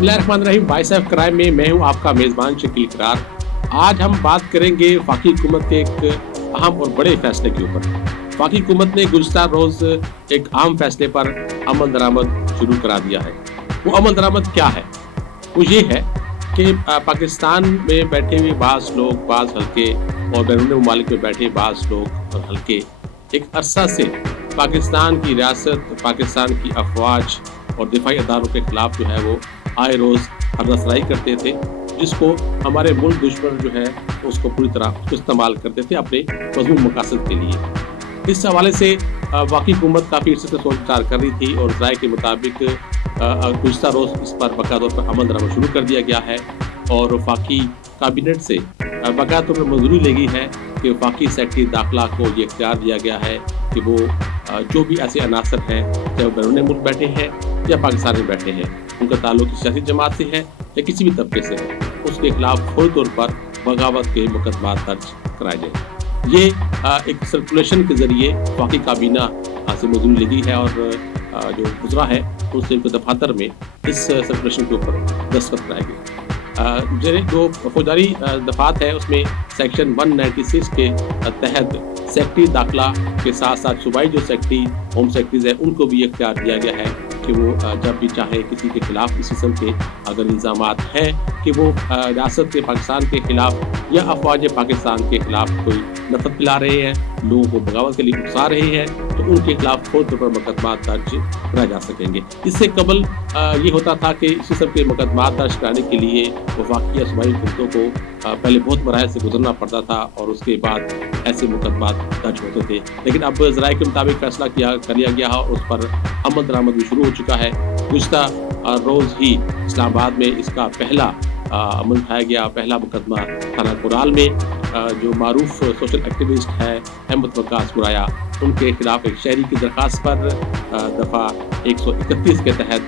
बिस्मिल्लाहिर्रहमानिर्रहीम। Voice of crime में मैं हूं आपका मेज़बान शकील करार। आज हम बात करेंगे वफाकी हुकूमत के एक अहम और बड़े फैसले के ऊपर। वफाकी हुकूमत ने गुज़श्ता रोज़ एक अहम फैसले पर अमल दरामद शुरू करा दिया है। वो अमल दरामद क्या है? वो ये है कि पाकिस्तान में बैठे हुए बाज़ लोग, बाज़ हल्के और बैरून ममालिक में बैठे बाज़ लोग और हल्के एक अरसा से पाकिस्तान की रियासत, पाकिस्तान की अफवाज और दिफाई अदारों के खिलाफ जो है वो आए रोज़ हरदसराई करते थे, जिसको हमारे मुल्क दुश्मन जो है उसको पूरी तरह इस्तेमाल करते थे अपने मज़मूम मकासद के लिए। इस हवाले से वफाकी हुकूमत काफ़ी अर्से से सोच विचार कर रही थी और राय के मुताबिक गुज़श्ता रोज़ इस पर बाकायदा तौर पर अमल दरामद शुरू कर दिया गया है और वफाकी कैबिनेट से बाकायदा तौर पर मंजूरी ली गई है कि वफाकी सेक्रेटरी दाखिला को ये इख्तियार दिया गया है कि वो जो भी ऐसे अनासर हैं, चाहे वो बैरून मुल्क बैठे हैं या पाकिस्तान में बैठे हैं, उनका ताल्लुक सियासी जमात से है या किसी भी तबके से है, उसके खिलाफ फौरी तौर पर बगावत के मुकदमा दर्ज कराए जाए। ये एक सर्कुलेशन के ज़रिए वफाकी काबीना से मंजूरी ली गई है और जो गुजरा है उससे दफातर में इस सर्कुलेशन के ऊपर दस्तखत कराए गए। जो फौजारी दफात है उसमें सेक्शन 196 के तहत सेक्रेटरी दाखिला के साथ साथ सूबाई जो सेक्रेटरी होम सेक्रेटरीज है उनको भी इख्तियार दिया गया है कि वो जब भी चाहे किसी के खिलाफ इस किस्म के अगर इल्ज़ामात हैं कि वो रियासत के पाकिस्तान के खिलाफ या अफवाज पाकिस्तान के खिलाफ कोई नफरत फैला रहे हैं, लोगों को बगावत के लिए उकसा रहे हैं, तो उनके खिलाफ फौरी तौर पर मुकदमा दर्ज कराए जा सकेंगे। इससे कबल ये होता था कि इस किस्म के मुकदमा दर्ज कराने के लिए वफाकी या सूबाई हुकूमतों को पहले बहुत मराहल से गुजरना पड़ता था और उसके बाद ऐसे मुकदमा दर्ज होते थे। लेकिन अब ज़राए के मुताबिक फैसला कर लिया गया है और उस पर अमल दरामद भी शुरू हो चुका है। गुज़श्ता रोज़ ही इस्लामाबाद में इसका पहला अमल उठाया गया। पहला मुकदमा थाना कुराल में जो मारूफ सोशल एक्टिविस्ट है अहमद वकास गुराया, उनके खिलाफ एक शहरी की दरख्वास्त पर दफ़ा 131 के तहत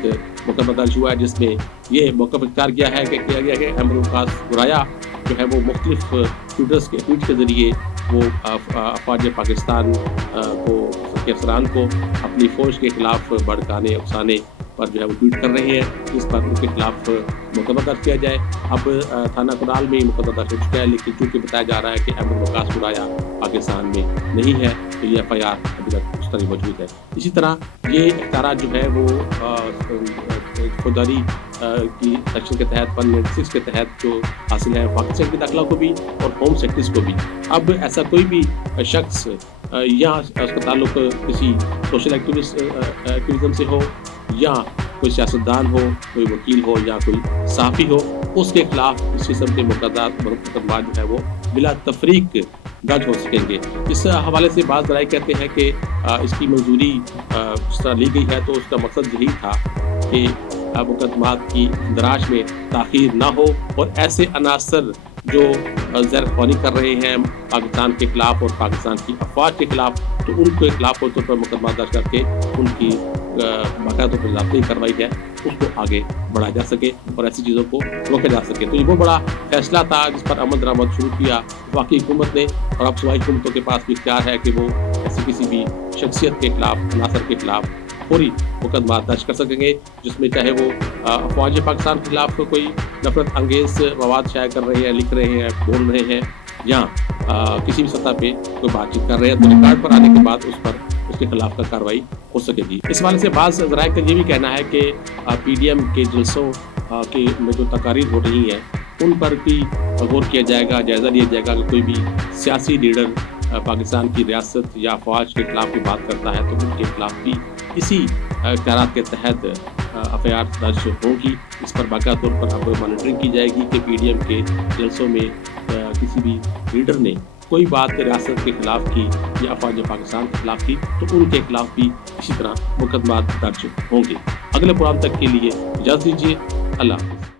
मुकदमा दर्ज हुआ है, जिसमें ये मौक़िफ़ इख्तियार किया गया है अहमद वकास गुराया जो है वो मुख्तलिफ ट्वीट के ज़रिए वो अफवाज पाकिस्तान के अफसरान को अपनी फ़ौज के खिलाफ भड़काने उकसाने पर जो है वो ट्वीट कर रहे हैं, इस पर उनके खिलाफ मुकदमा दर्ज किया जाए। अब थाना कुराल में मुकदमा दर्ज हो चुका है, लेकिन चूँकि बताया जा रहा है कि अहमद वकास गुराया पाकिस्तान में नहीं है, तो ये FIR अभी तक उस तरह मौजूद है। इसी तरह ये इख्तियार जो है वो फौजदारी की सेक्शन के तहत 196 के तहत जो हासिल है वफाकी सेक्रेटरी दाखिला को भी और होम सेक्रेटरीज को भी। अब ऐसा कोई भी शख्स या उसका ताल्लुक किसी सोशल एक्टिविज़म से हो या कोई सियासतदान हो, कोई वकील हो या कोई सहाफ़ी हो, उसके खिलाफ इस किस्म के मुकदमा जो है वो बिला तफरीक दर्ज हो सकेंगे। इस हवाले से बाज़ ज़राए कहते हैं कि इसकी मंजूरी जिस तरह ली गई है तो उसका मकसद यही था कि मुकदमात की दराज में ताख़ीर ना हो और ऐसे अनासर जो ज़हरख़्वानी कर रहे हैं पाकिस्तान के खिलाफ और पाकिस्तान की अफवाज के खिलाफ, तो उनके खिलाफ तौर पर मुकदमा दर्ज करके उनकी बाकायदा तौर पर ज़ाब्ती कार्रवाई है उसको आगे बढ़ाया जा सके और ऐसी चीज़ों को रोका जा सके। तो ये बहुत बड़ा फैसला था जिस पर अमल दरामद शुरू किया वफाकी हुकूमत ने और अब सूबाई हुकूमतों के पास भी इख्तियार है कि वो ऐसी किसी भी शख्सियत के खिलाफ, अनासर के खिलाफ फौरी मुकदमा दर्ज कर सकेंगे, जिसमें चाहे वो अफवाज पाकिस्तान के खिलाफ कोई नफरत अंगेज़ मवाद शाया कर रहे हैं, लिख रहे हैं, बोल रहे हैं या किसी भी सतह पे कोई बातचीत कर रहे हैं, तो रिकॉर्ड पर आने के बाद उस पर उसके खिलाफ का कार्रवाई हो सकेगी। इस हवाले से बाज़ ज़राए का ये भी कहना है कि PDM के जलसों के में जो तकारीर हो रही हैं उन पर भी गौर किया जाएगा, जायज़ा लिया जाएगा। अगर कोई भी सियासी लीडर पाकिस्तान की रियासत या अफवाज के खिलाफ की बात करता है तो उनके खिलाफ भी इसी इख्तियार के तहत FIR दर्ज होगी। इस पर बाकायदा तौर पर अब मॉनिटरिंग की जाएगी कि PDM के जलसों में किसी भी लीडर ने कोई बात रियासत के खिलाफ की या अफवाज पाकिस्तान के खिलाफ की तो उनके खिलाफ भी इसी तरह मुकदमा दर्ज होंगे। अगले प्रोग्राम तक के लिए इजाज़त दीजिए। अल्लाह हाफ़िज़।